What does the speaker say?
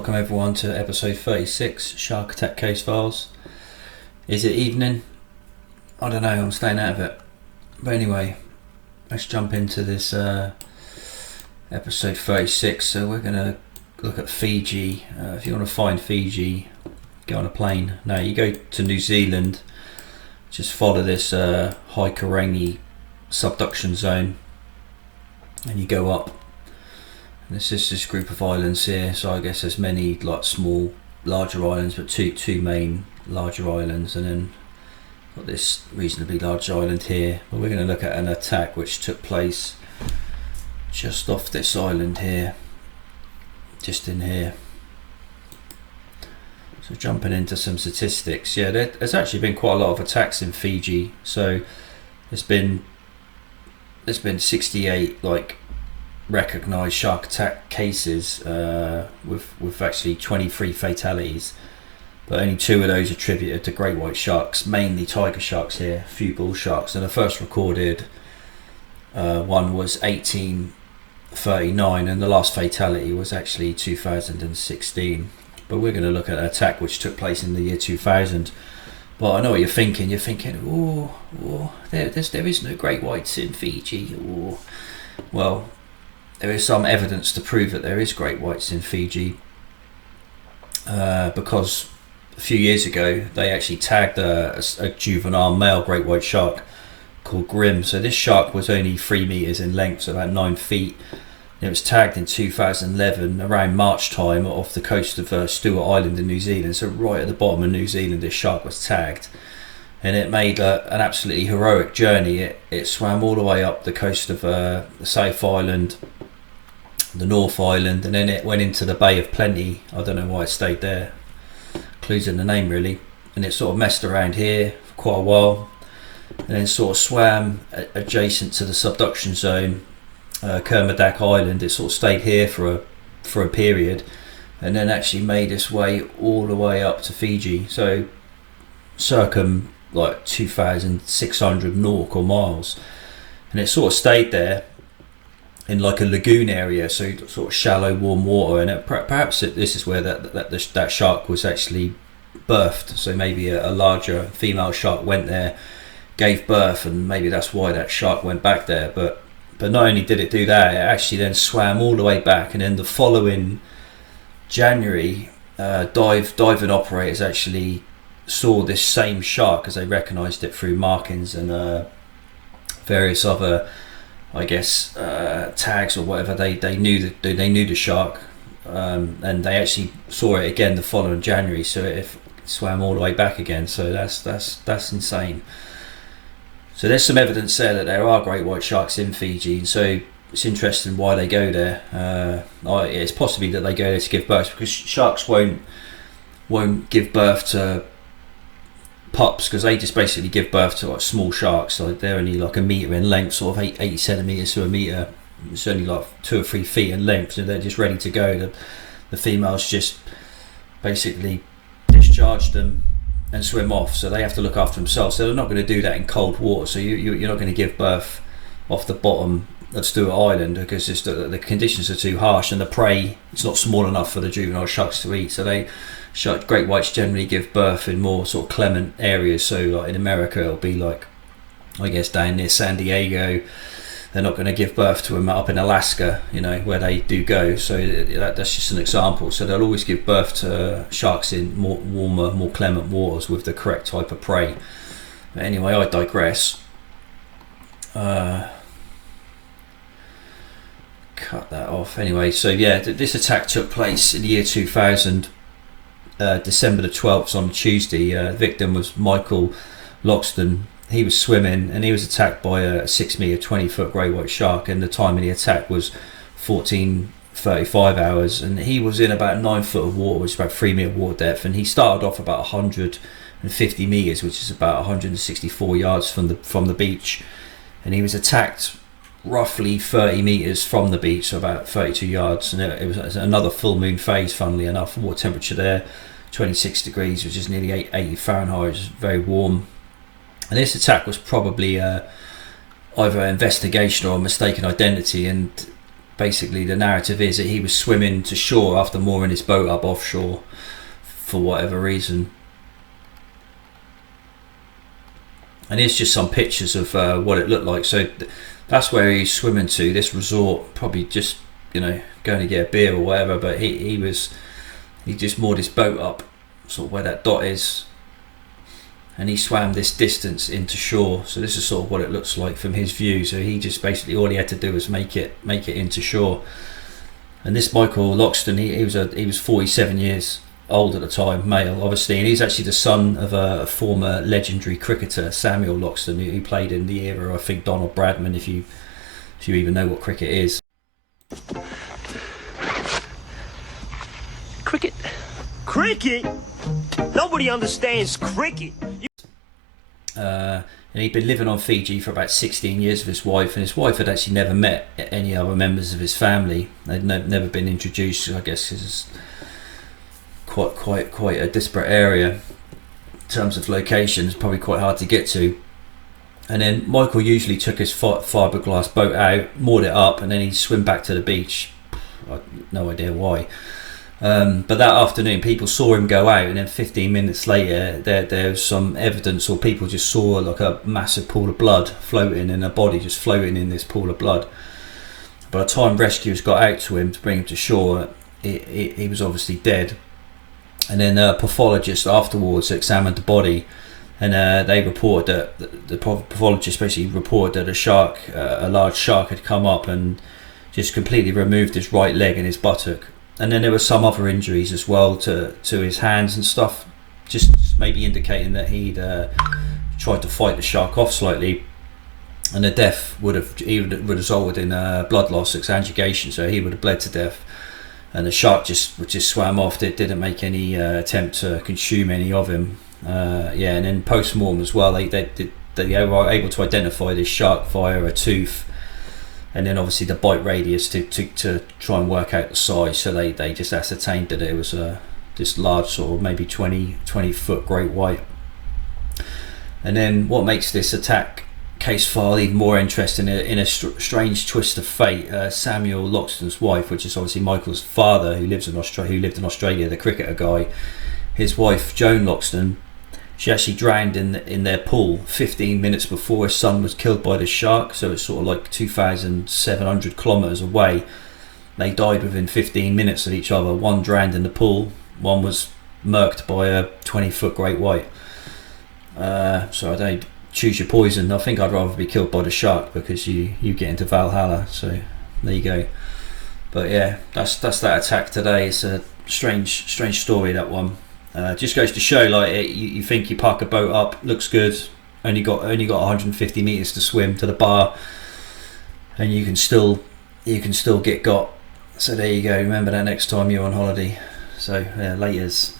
Welcome everyone to episode 36, Shark Attack Case Files. Is it evening? I don't know, I'm staying out of it. But anyway, let's jump into this episode 36. So we're going to look at Fiji. If you want to find Fiji, get on a plane. Now you go to New Zealand, just follow this high Karengi subduction zone and you go up. This is this group of islands here, so I guess there's many like small, larger islands, but two main larger islands, and then got this reasonably large island here. But we're going to look at an attack which took place just off this island here, just in here. So jumping into some statistics, yeah, there's actually been quite a lot of attacks in Fiji. So there's been 68 like recognised shark attack cases with actually 23 fatalities, but only 2 of those attributed to great white sharks, mainly tiger sharks here, a few bull sharks. And the first recorded one was 1839 and the last fatality was actually 2016. But we're going to look at an attack which took place in the year 2000. But I know what you're thinking, there is no great whites in Fiji. Well, there is some evidence to prove that there is great whites in Fiji, because a few years ago they actually tagged a juvenile male great white shark called Grim. So this shark was only 3 meters in length, so about 9 feet. It was tagged in 2011 around March time off the coast of Stewart Island in New Zealand. So right at the bottom of New Zealand this shark was tagged, and it made an absolutely heroic journey. It swam all the way up the coast of the South Island, the North Island, and then it went into the Bay of Plenty. I don't know why it stayed there, clues in the name really. And it sort of messed around here for quite a while, and then sort of swam adjacent to the subduction zone, Kermadec Island. It sort of stayed here for a period, and then actually made its way all the way up to Fiji. So circum like 2,600 nautical miles, and it sort of stayed there in like a lagoon area, so sort of shallow warm water, and perhaps this is where that shark was actually birthed. So maybe a larger female shark went there, gave birth, and maybe that's why that shark went back there. But not only did it do that, it actually then swam all the way back, and then the following January, diving operators actually saw this same shark, as they recognised it through markings and various other, I guess, tags or whatever. They knew the shark, and they actually saw it again the following January. So it swam all the way back again. So that's insane. So there's some evidence there that there are great white sharks in Fiji. And so it's interesting why they go there. It's possibly that they go there to give birth, because sharks won't give birth to pups, because they just basically give birth to like small sharks. So they're only like a meter in length, sort of 80 centimeters to a meter. It's only like 2 or 3 feet in length, so they're just ready to go. The females just basically discharge them and swim off, so they have to look after themselves. So they're not going to do that in cold water. So you're not going to give birth off the bottom of Stewart Island, because just the conditions are too harsh, and the prey, it's not small enough for the juvenile sharks to eat. So great whites generally give birth in more sort of clement areas. So like in America, it'll be like, I guess, down near San Diego. They're not going to give birth to them up in Alaska, where they do go. So that's just an example. So they'll always give birth to sharks in more warmer, more clement waters with the correct type of prey. But anyway, I digress. Cut that off. Anyway, so yeah, this attack took place in the year 2000. December the 12th, on Tuesday. The victim was Michael Loxton. He was swimming and he was attacked by a 6 meter 20 foot grey white shark, and the time of the attack was 14:35 hours, and he was in about 9 foot of water, which is about 3 meter water depth, and he started off about 150 meters, which is about 164 yards from the beach, and he was attacked roughly 30 meters from the beach, so about 32 yards, and it was another full moon phase, funnily enough. Water temperature there 26 degrees, which is nearly 80 Fahrenheit, which is very warm. And this attack was probably either an investigation or a mistaken identity, and basically the narrative is that he was swimming to shore after mooring his boat up offshore for whatever reason. And here's just some pictures of what it looked like. So that's where he's swimming to, this resort, probably just, you know, going to get a beer or whatever, but he just moored his boat up sort of where that dot is, and he swam this distance into shore. So this is sort of what it looks like from his view. So he just basically, all he had to do was make it into shore. And this Michael Loxton, he was 47 years old at the time, male obviously, and he's actually the son of a former legendary cricketer, Samuel Loxton, who played in the era, I think, Donald Bradman, if you even know what cricket is. Cricket? Nobody understands cricket. And he'd been living on Fiji for about 16 years with his wife, and his wife had actually never met any other members of his family. They'd never been introduced, I guess, because it's quite a disparate area in terms of location. It's probably quite hard to get to. And then Michael usually took his fiberglass boat out, moored it up, and then he'd swim back to the beach. No idea why. But that afternoon people saw him go out, and then 15 minutes later there was some evidence, or people just saw like a massive pool of blood floating, and a body just floating in this pool of blood. By the time rescuers got out to him to bring him to shore, he was obviously dead. And then a pathologist afterwards examined the body, and they reported that the pathologist basically reported that a large shark had come up and just completely removed his right leg and his buttock. And then there were some other injuries as well to his hands and stuff, just maybe indicating that he'd tried to fight the shark off slightly, and the death would have resulted in blood loss, exsanguination, so he would have bled to death. And the shark just swam off. It didn't make any attempt to consume any of him. And then post-mortem as well, they were able to identify this shark via a tooth, and then obviously the bite radius to try and work out the size. So they just ascertained that it was this large, sort of maybe 20 foot great white. And then what makes this attack case file even more interesting, in a strange twist of fate, Samuel Loxton's wife, which is obviously Michael's father, who lived in Australia, the cricketer guy, his wife Joan Loxton, she actually drowned in their pool 15 minutes before his son was killed by the shark. So it's sort of like 2,700 kilometers away. They died within 15 minutes of each other. One drowned in the pool, one was murked by a 20-foot great white. So I don't choose your poison. I think I'd rather be killed by the shark, because you get into Valhalla. So there you go. But yeah, that's that attack today. It's a strange story, that one. Just goes to show, like, you think you park a boat up, looks good, only got 150 meters to swim to the bar, and you can still get got. So there you go. Remember that next time you're on holiday. So yeah, laters.